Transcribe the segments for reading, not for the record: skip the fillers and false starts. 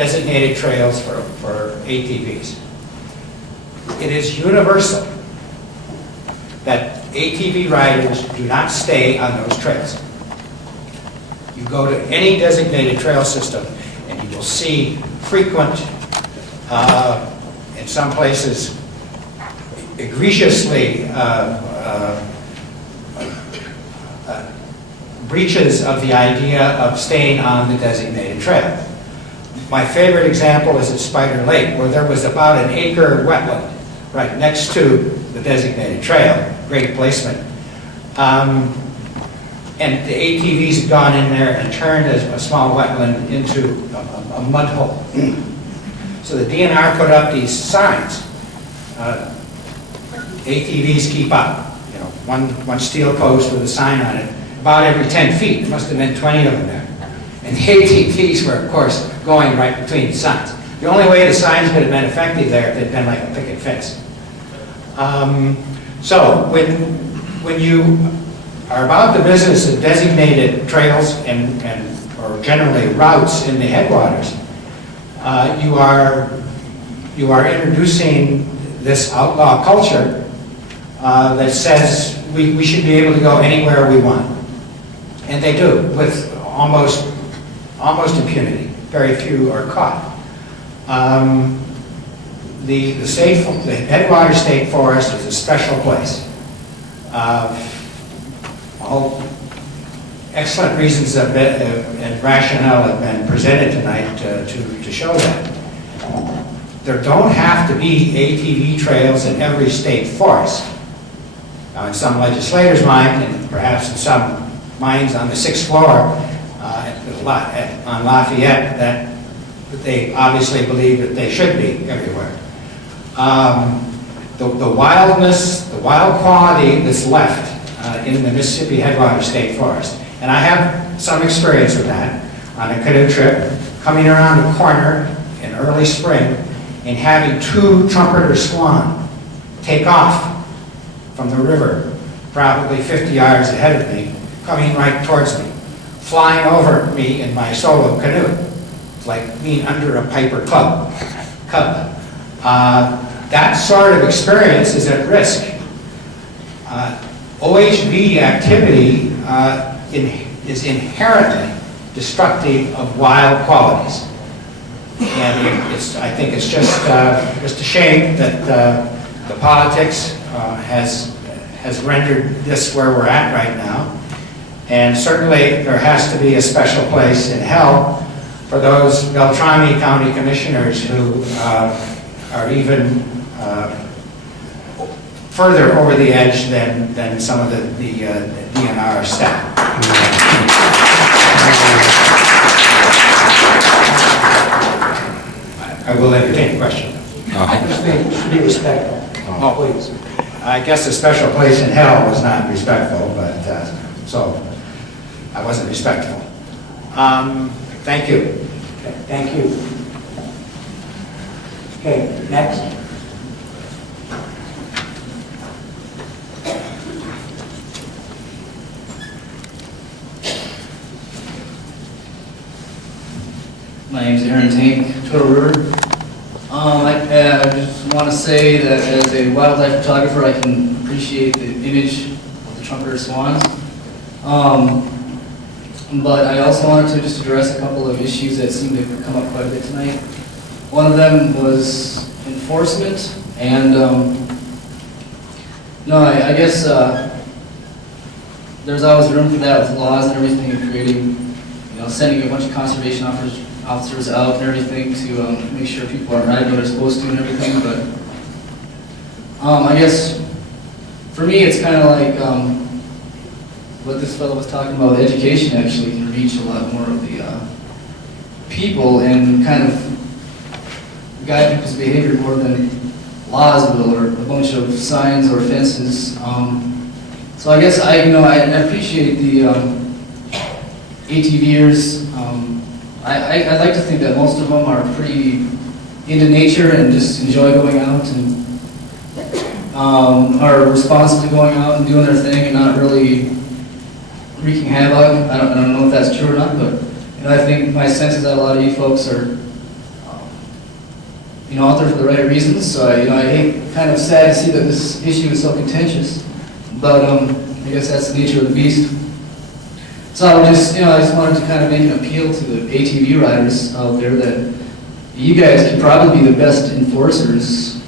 designated trails for ATVs. It is universal that ATV riders do not stay on those trails. You go to any designated trail system and you will see frequent, in some places, egregiously breaches of the idea of staying on the designated trail. My favorite example is at Spider Lake, where there was about an acre wetland right next to the designated trail, great placement. And the ATVs had gone in there and turned a small wetland into a mud hole. So the DNR put up these signs. ATVs keep up. You know, one steel post with a sign on it, about every 10 feet. There must have been 20 of them there. And the ATVs were, of course, going right between the signs. The only way the signs could have been effective there if they'd been like a picket fence. So when you are about the business of designated trails or generally routes in the headwaters, you are introducing this outlaw culture that says we should be able to go anywhere we want. And they do, with almost impunity. Very few are caught. The Headwater State Forest is a special place. All excellent reasons and rationale have been presented tonight to show that. There don't have to be ATV trails in every state forest. Now, in some legislators' mind, and perhaps in some minds on the 6th floor on Lafayette, that they obviously believe that they should be everywhere. The wildness, the wild quality that's left in the Mississippi Headwater State Forest, and I have some experience with that on a canoe trip, coming around a corner in early spring and having 2 trumpeter swan take off from the river, probably 50 yards ahead of me, coming right towards me, flying over me in my solo canoe. It's like being under a Piper cub. That sort of experience is at risk. OHV activity is inherently destructive of wild qualities. And I think it's just a shame that the politics has rendered this where we're at right now. And certainly there has to be a special place in hell for those Beltrami County commissioners who are even further over the edge than some of the DNR staff. I will entertain a question. Just be respectful. Oh, please. I guess a special place in hell was not respectful, but so I wasn't respectful. Thank you. Okay, thank you. Okay, next. My name's Aaron Tank, Turtle River. I just want to say that as a wildlife photographer, I can appreciate the image of the trumpeter swans. But I also wanted to just address a couple of issues that seem to come up quite a bit tonight. One of them was enforcement, and I guess there's always room for that with laws and everything, and creating, sending a bunch of conservation officers out and everything to make sure people are riding what they're supposed to and everything. But I guess for me, it's kind of like what this fellow was talking about. Education actually can reach a lot more of the people and kind of guide people's behavior more than laws will, or a bunch of signs or fences. So I guess I appreciate the ATVers. I like to think that most of them are pretty into nature and just enjoy going out and are responsibly going out and doing their thing and not really wreaking havoc. I don't know if that's true or not, but I think my sense is that a lot of you folks are out there for the right reasons. So, I hate, kind of sad to see that this issue is so contentious, but I guess that's the nature of the beast. So I just wanted to kind of make an appeal to the ATV riders out there that you guys could probably be the best enforcers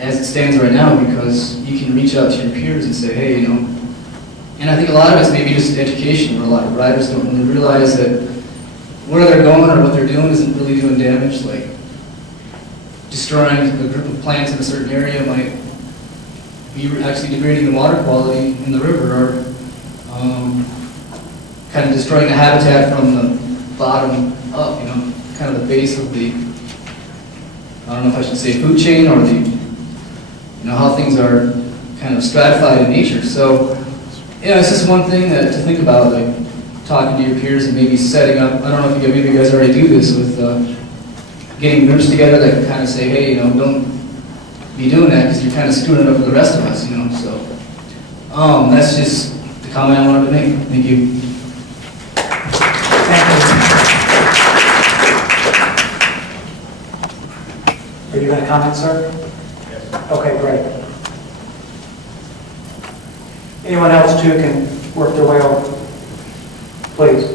as it stands right now, because you can reach out to your peers and say, hey, and I think a lot of it's maybe just education, where a lot of riders don't really realize that where they're going or what they're doing isn't really doing damage. Like destroying a group of plants in a certain area might be actually degrading the water quality in the river, or kind of destroying the habitat from the bottom up, kind of the base of the, I don't know if I should say food chain, or the, how things are kind of stratified in nature. So, it's just one thing to think about, like talking to your peers and maybe setting up, I don't know if maybe you guys already do this with getting groups together that can kind of say, hey, don't be doing that because you're kind of screwing it up for the rest of us, so. That's just the comment I wanted to make. Thank you. Are you going to comment, sir? Yes. Okay, great. Anyone else too can work their way over, please.